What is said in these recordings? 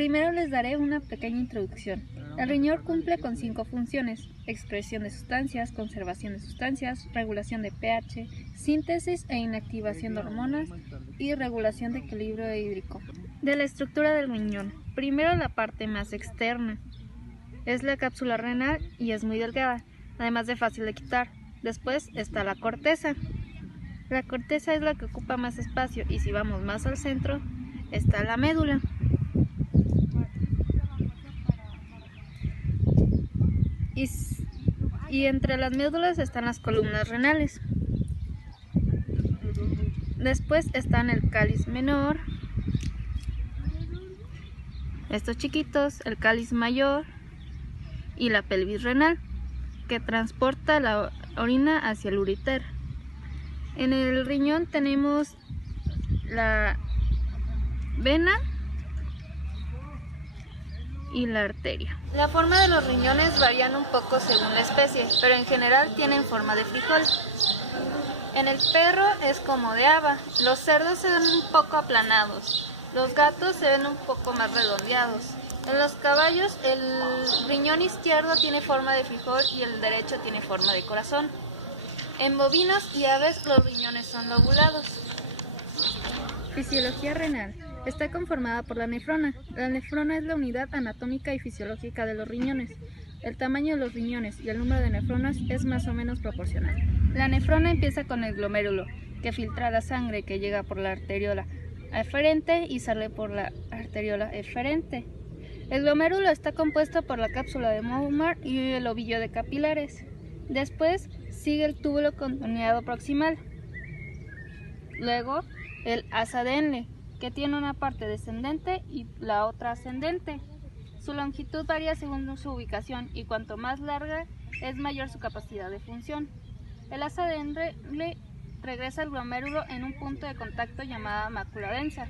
Primero les daré una pequeña introducción. El riñón cumple con 5 funciones: excreción de sustancias, conservación de sustancias, regulación de pH, síntesis e inactivación de hormonas y regulación de equilibrio hídrico. De la estructura del riñón, primero la parte más externa. Es la cápsula renal y es muy delgada, además de fácil de quitar. Después está la corteza. La corteza es la que ocupa más espacio y si vamos más al centro está la médula. Y entre las médulas están las columnas renales. Después están el cáliz menor, estos chiquitos, el cáliz mayor y la pelvis renal, que transporta la orina hacia el uréter. En el riñón tenemos la vena y la arteria. La forma de los riñones varían un poco según la especie, pero en general tienen forma de frijol. En el perro es como de haba, los cerdos se ven un poco aplanados, los gatos se ven un poco más redondeados. En los caballos el riñón izquierdo tiene forma de frijol y el derecho tiene forma de corazón. En bovinos y aves los riñones son lobulados. Fisiología renal. Está conformada por la nefrona. La nefrona es la unidad anatómica y fisiológica de los riñones. El tamaño de los riñones y el número de nefronas es más o menos proporcional. La nefrona empieza con el glomérulo, que filtra la sangre que llega por la arteriola aferente y sale por la arteriola eferente. El glomérulo está compuesto por la cápsula de Bowman y el ovillo de capilares. Después sigue el túbulo contoneado proximal. Luego el asa Denle, que tiene una parte descendente y la otra ascendente. Su longitud varía según su ubicación y cuanto más larga es mayor su capacidad de función. El asa Denle regresa al glomérulo en un punto de contacto llamada mácula densa.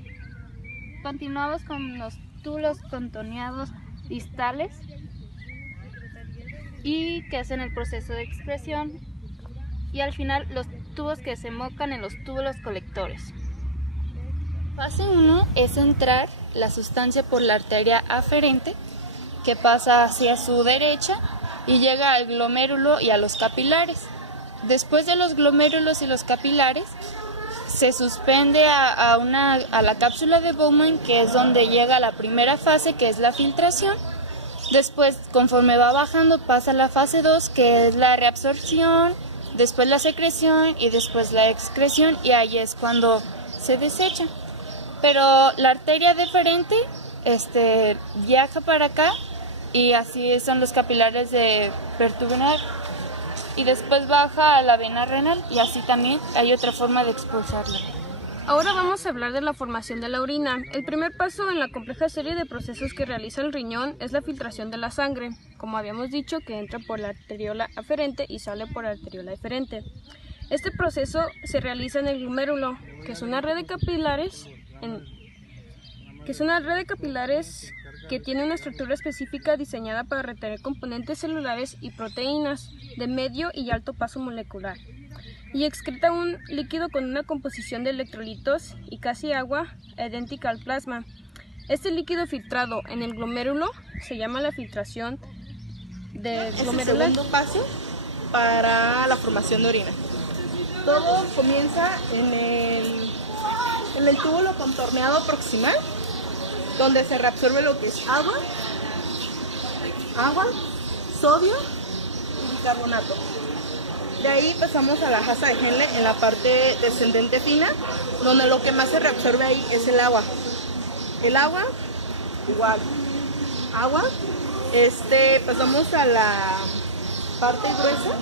Continuamos con los túbulos contoneados distales y que hacen el proceso de excreción, y al final los tubos que desembocan en los túbulos colectores. Fase 1 es entrar la sustancia por la arteria aferente, que pasa hacia su derecha y llega al glomérulo y a los capilares. Después de los glomérulos y los capilares, se suspende a la cápsula de Bowman, que es donde llega la primera fase, que es la filtración. Después, conforme va bajando, pasa a la fase 2, que es la reabsorción, después la secreción y después la excreción, y ahí es cuando se desecha. Pero la arteria deferente viaja para acá y así son los capilares de perturbar, y después baja a la vena renal y así también hay otra forma de expulsarla. Ahora vamos a hablar de la formación de la orina. El primer paso en la compleja serie de procesos que realiza el riñón es la filtración de la sangre, como habíamos dicho, que entra por la arteriola aferente y sale por la arteriola eferente. Este proceso se realiza en el glomérulo, que es una red de capilares que tiene una estructura específica diseñada para retener componentes celulares y proteínas de medio y alto paso molecular, y excreta un líquido con una composición de electrolitos y casi agua idéntica al plasma. Este líquido filtrado en el glomérulo se llama la filtración de glomerular. Es el segundo paso para la formación de orina. Todo comienza en el túbulo contorneado proximal, donde se reabsorbe lo que es agua, sodio y bicarbonato. De ahí pasamos a la asa de Henle en la parte descendente fina, donde lo que más se reabsorbe ahí es el agua. El agua, igual, agua. Pasamos a la parte gruesa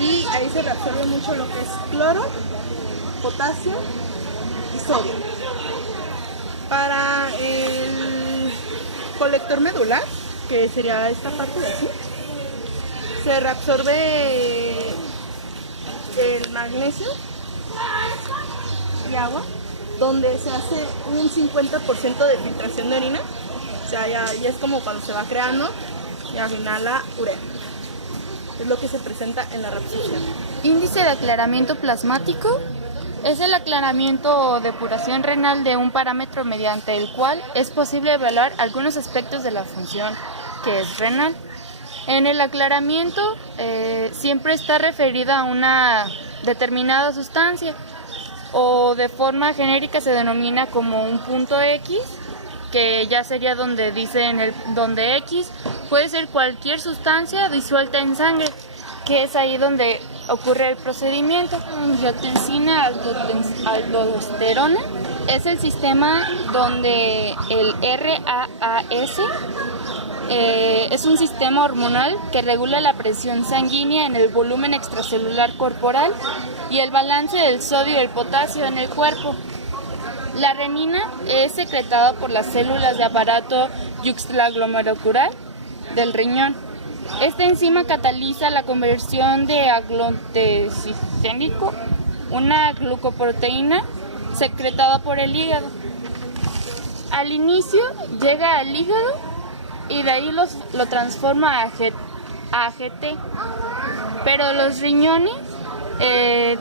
y ahí se reabsorbe mucho lo que es cloro, potasio y sodio. Para el colector medular, que sería esta parte de aquí, se reabsorbe el magnesio y agua, donde se hace un 50% de filtración de orina. O sea, ya es como cuando se va creando, y al final la urea. Es lo que se presenta en la reabsorción. Índice de aclaramiento plasmático. Es el aclaramiento o depuración renal de un parámetro mediante el cual es posible evaluar algunos aspectos de la función que es renal. En el aclaramiento siempre está referida a una determinada sustancia o de forma genérica se denomina como un punto X, que ya sería donde dice donde X puede ser cualquier sustancia disuelta en sangre, que es ahí donde ocurre el procedimiento. Angiotensina aldosterona es el sistema donde el RAAS es un sistema hormonal que regula la presión sanguínea en el volumen extracelular corporal y el balance del sodio y el potasio en el cuerpo. La renina es secretada por las células de aparato yuxtaglomerular del riñón. Esta enzima cataliza la conversión de angiotensina, una glucoproteína secretada por el hígado. Al inicio llega al hígado y de ahí lo transforma a AGT, pero los riñones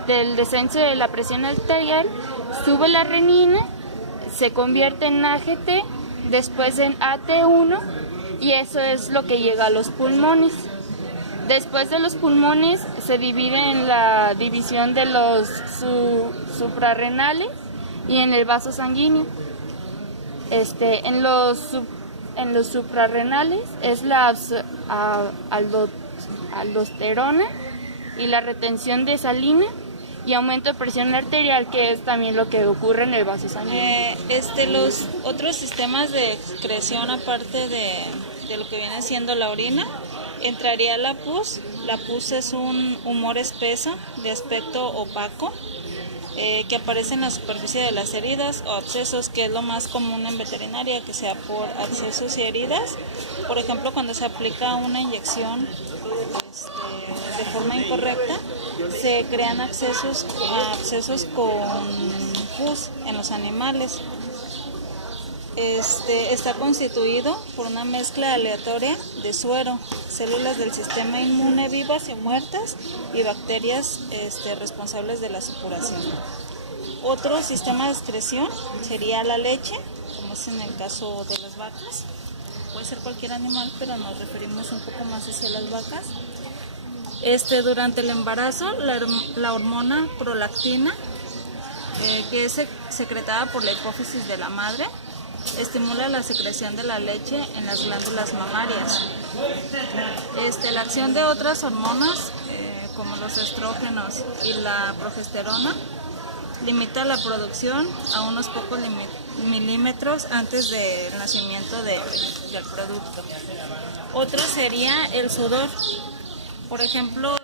del descenso de la presión arterial sube la renina, se convierte en AGT, después en AT1 y eso es lo que llega a los pulmones. Después de los pulmones se divide en la división de los suprarrenales y en el vaso sanguíneo. En los suprarrenales es la aldosterona y la retención de salina y aumento de presión arterial, que es también lo que ocurre en el vaso sanguíneo. Los otros sistemas de excreción, aparte de lo que viene siendo la orina, entraría la pus. La pus es un humor espeso de aspecto opaco que aparece en la superficie de las heridas o abscesos, que es lo más común en veterinaria, que sea por abscesos y heridas. Por ejemplo, cuando se aplica una inyección de forma incorrecta, se crean abscesos con pus en los animales. Está constituido por una mezcla aleatoria de suero, células del sistema inmune vivas y muertas y bacterias responsables de la supuración. Otro sistema de excreción sería la leche, como es en el caso de las vacas. Puede ser cualquier animal, pero nos referimos un poco más hacia las vacas. Durante el embarazo, la hormona prolactina, que es secretada por la hipófisis de la madre, estimula la secreción de la leche en las glándulas mamarias. La acción de otras hormonas, como los estrógenos y la progesterona, limita la producción a unos pocos milímetros antes del nacimiento del producto. Otro sería el sudor. Por ejemplo,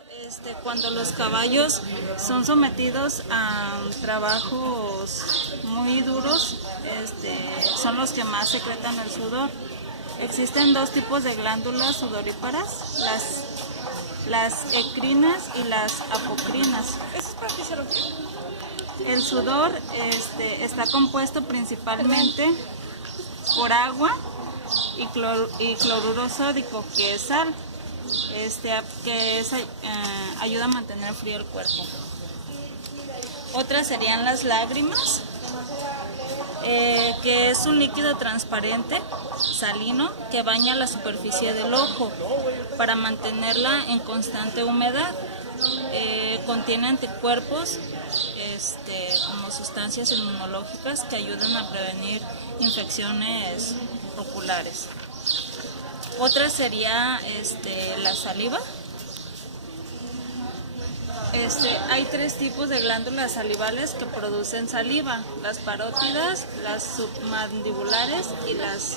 cuando los caballos son sometidos a trabajos muy duros, son los que más secretan el sudor. Existen dos tipos de glándulas sudoríparas, las ecrinas y las apocrinas. ¿Eso es para fisiología? El sudor está compuesto principalmente por agua y cloruro sódico, que es sal. Ayuda a mantener frío el cuerpo. Otras serían las lágrimas, que es un líquido transparente, salino, que baña la superficie del ojo para mantenerla en constante humedad. Contiene anticuerpos como sustancias inmunológicas que ayudan a prevenir infecciones oculares. Otra sería la saliva. Hay tres tipos de glándulas salivales que producen saliva: las parótidas, las submandibulares y las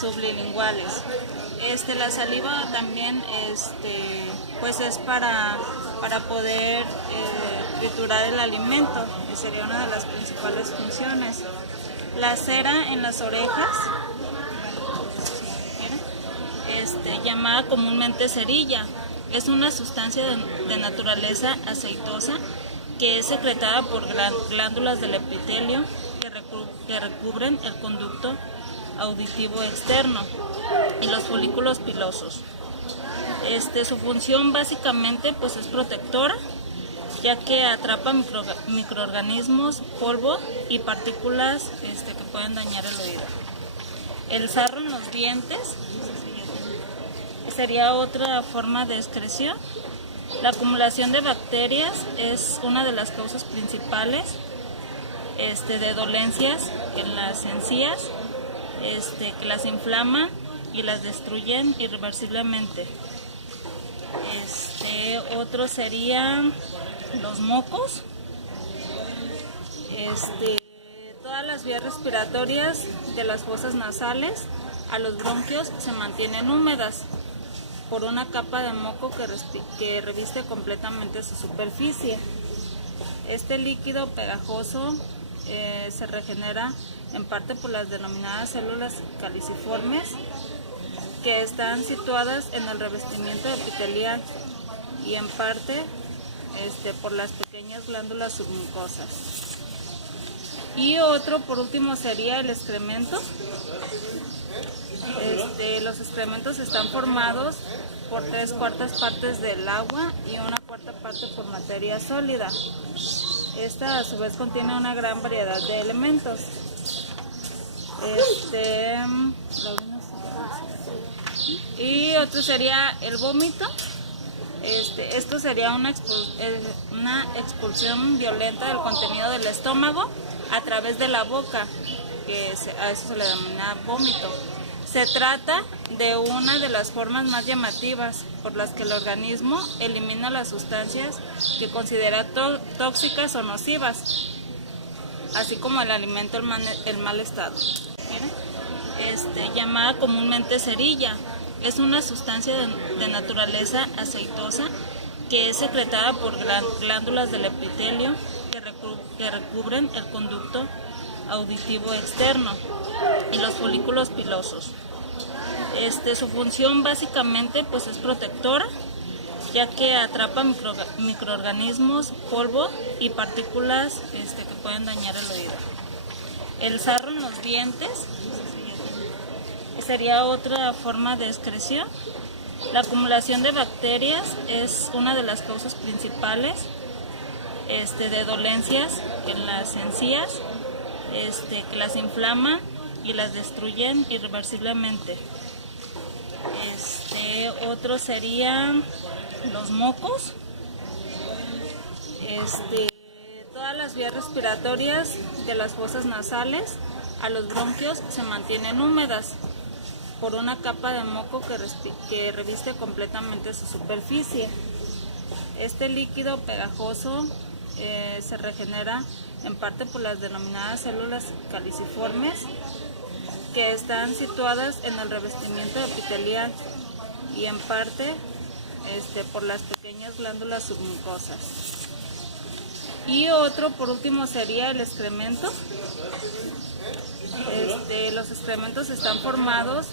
sublinguales. La saliva también pues es para poder triturar el alimento, y sería una de las principales funciones. La cera en las orejas, llamada comúnmente cerilla, es una sustancia de naturaleza aceitosa que es secretada por glándulas del epitelio que recubren el conducto auditivo externo y los folículos pilosos. Su función básicamente pues es protectora ya que atrapa microorganismos, polvo y partículas que pueden dañar el oído. El sarro en los dientes sería otra forma de excreción. La acumulación de bacterias es una de las causas principales de dolencias en las encías, que las inflaman y las destruyen irreversiblemente. Otro serían los mocos. Todas las vías respiratorias de las fosas nasales a los bronquios se mantienen húmedas por una capa de moco que reviste completamente su superficie. Este líquido pegajoso se regenera en parte por las denominadas células caliciformes, que están situadas en el revestimiento epitelial, y en parte por las pequeñas glándulas submucosas. Y otro, por último, sería el excremento. Los excrementos están formados por 3/4 partes del agua y 1/4 parte por materia sólida. Esta a su vez contiene una gran variedad de elementos. Y otro sería el vómito. Esto sería una expulsión violenta del contenido del estómago a través de la boca, a eso se le denomina vómito. Se trata de una de las formas más llamativas por las que el organismo elimina las sustancias que considera tóxicas o nocivas, así como el alimento en mal estado. Llamada comúnmente cerilla. Es una sustancia de naturaleza aceitosa que es secretada por glándulas del epitelio que recubren el conducto auditivo externo y los folículos pilosos. Su función básicamente pues es protectora, ya que atrapa microorganismos, polvo y partículas que pueden dañar el oído. El sarro en los dientes sería otra forma de excreción. La acumulación de bacterias es una de las causas principales de dolencias en las encías, que las inflaman y las destruyen irreversiblemente. Otro serían los mocos. Todas las vías respiratorias de las fosas nasales a los bronquios se mantienen húmedas por una capa de moco que reviste completamente su superficie. Este líquido pegajoso se regenera en parte por las denominadas células caliciformes, que están situadas en el revestimiento epitelial, y en parte por las pequeñas glándulas submucosas. Y otro, por último, sería el excremento. Los excrementos están formados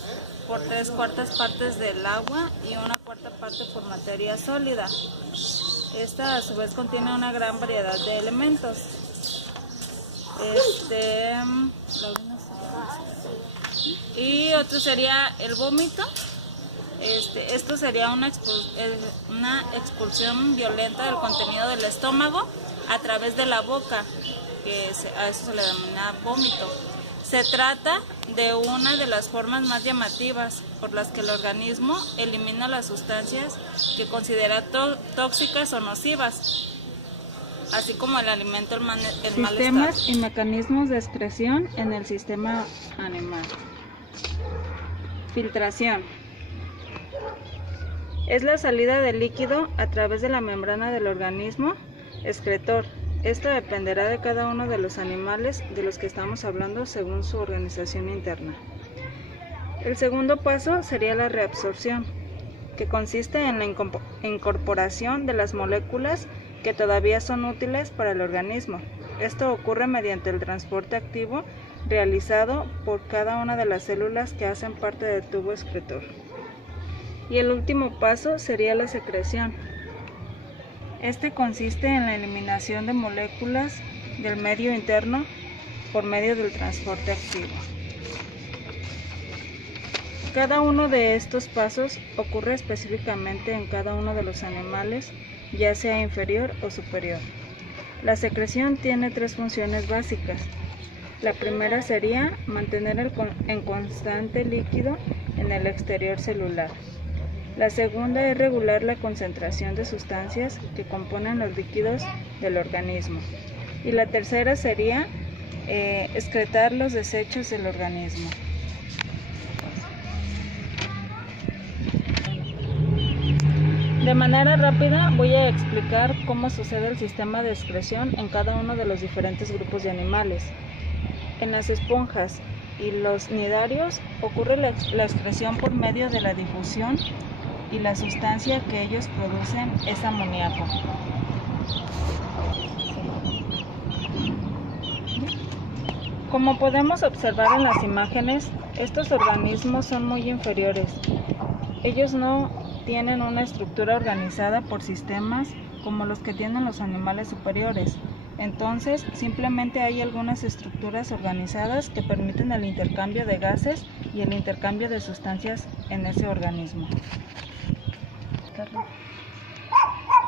por 3/4 partes del agua y 1/4 parte por materia sólida. Esta a su vez contiene una gran variedad de elementos. Y otro sería el vómito. Esto sería una expulsión violenta del contenido del estómago a través de la boca, a eso se le denomina vómito. Se trata de una de las formas más llamativas por las que el organismo elimina las sustancias que considera tóxicas o nocivas, así como el alimento en mal estado. Sistemas y mecanismos de excreción en el sistema animal. Filtración. Es la salida del líquido a través de la membrana del organismo excretor. Esto dependerá de cada uno de los animales de los que estamos hablando según su organización interna. El segundo paso sería la reabsorción, que consiste en la incorporación de las moléculas que todavía son útiles para el organismo. Esto ocurre mediante el transporte activo realizado por cada una de las células que hacen parte del tubo excretor. Y el último paso sería la secreción. Este consiste en la eliminación de moléculas del medio interno por medio del transporte activo. Cada uno de estos pasos ocurre específicamente en cada uno de los animales ya sea inferior o superior. La secreción tiene 3 funciones básicas. La primera sería mantener en constante líquido en el exterior celular. La segunda es regular la concentración de sustancias que componen los líquidos del organismo. Y la tercera sería excretar los desechos del organismo. De manera rápida voy a explicar cómo sucede el sistema de excreción en cada uno de los diferentes grupos de animales. En las esponjas y los nidarios ocurre la excreción por medio de la difusión y la sustancia que ellos producen es amoníaco. Como podemos observar en las imágenes, estos organismos son muy inferiores. Ellos no tienen una estructura organizada por sistemas como los que tienen los animales superiores. Entonces, simplemente hay algunas estructuras organizadas que permiten el intercambio de gases y el intercambio de sustancias en ese organismo.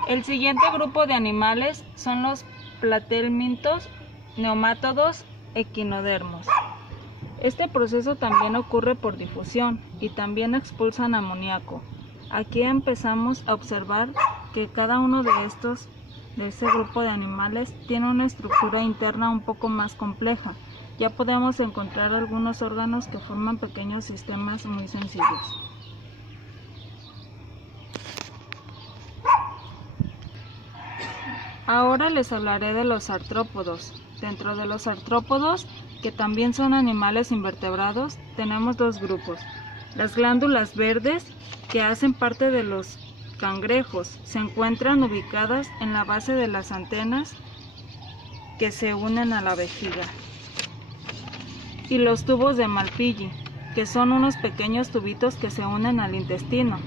El siguiente grupo de animales son los platelmintos, neumátodos, equinodermos. Este proceso también ocurre por difusión y también expulsan amoníaco. Aquí empezamos a observar que cada uno de ese grupo de animales tiene una estructura interna un poco más compleja. Ya podemos encontrar algunos órganos que forman pequeños sistemas muy sencillos. Ahora les hablaré de los artrópodos. Dentro de los artrópodos, que también son animales invertebrados, tenemos 2 grupos. Las glándulas verdes, que hacen parte de los cangrejos, se encuentran ubicadas en la base de las antenas que se unen a la vejiga. Y los tubos de Malpighi, que son unos pequeños tubitos que se unen al intestino.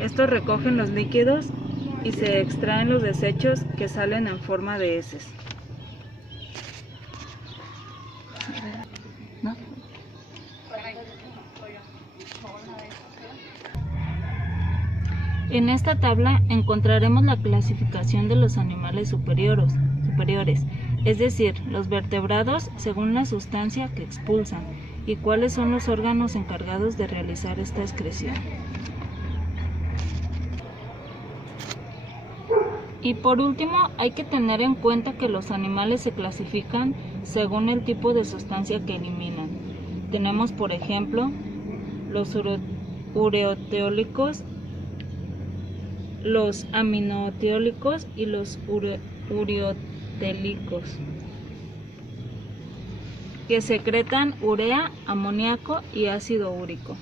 Estos recogen los líquidos y se extraen los desechos que salen en forma de heces. En esta tabla encontraremos la clasificación de los animales superiores, es decir, los vertebrados según la sustancia que expulsan y cuáles son los órganos encargados de realizar esta excreción. Y por último, hay que tener en cuenta que los animales se clasifican según el tipo de sustancia que eliminan. Tenemos, por ejemplo, los ureoteólicos, los aminoteólicos y los ureotélicos, que secretan urea, amoníaco y ácido úrico.